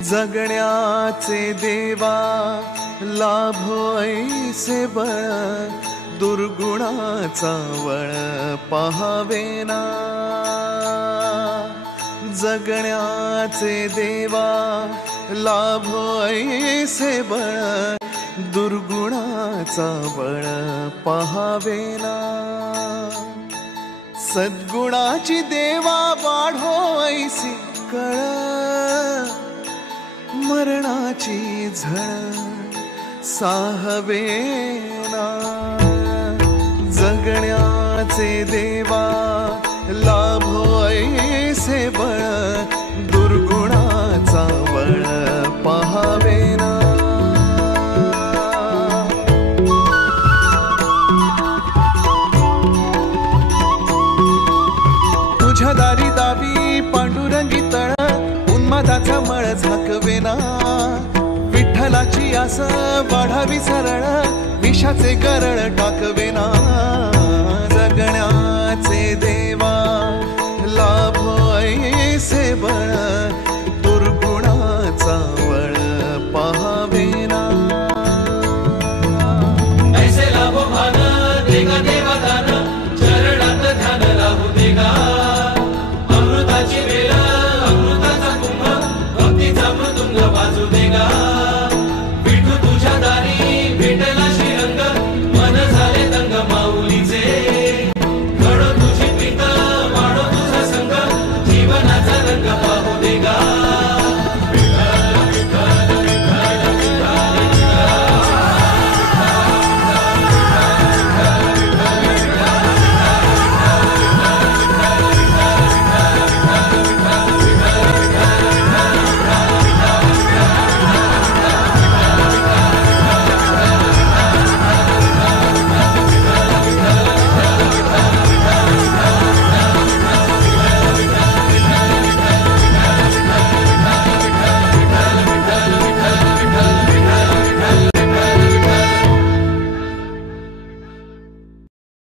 जगण्याचे देवा लाभो ऐसे बळ, दुर्गुणाचा वळ पाहावेना। जगण्याचे देवा लाभो ऐसे बळ, दुर्गुणाचा बळ पाहावेना। सद्गुणाची देवा वाढो ऐसी कळ, मरणाची झळ साहवेना। जगण्याचे देवा लाभो ऐसे बळ, दुर्गुणाचा बळ पाहावेना। तुझ्या दारी दावी पांडुरंगी तळ, उन्मादाचा मळ झाकवेना। विठ्ठलाची आस वाढावी सरळ, विषाचे गरळ टाकवेना।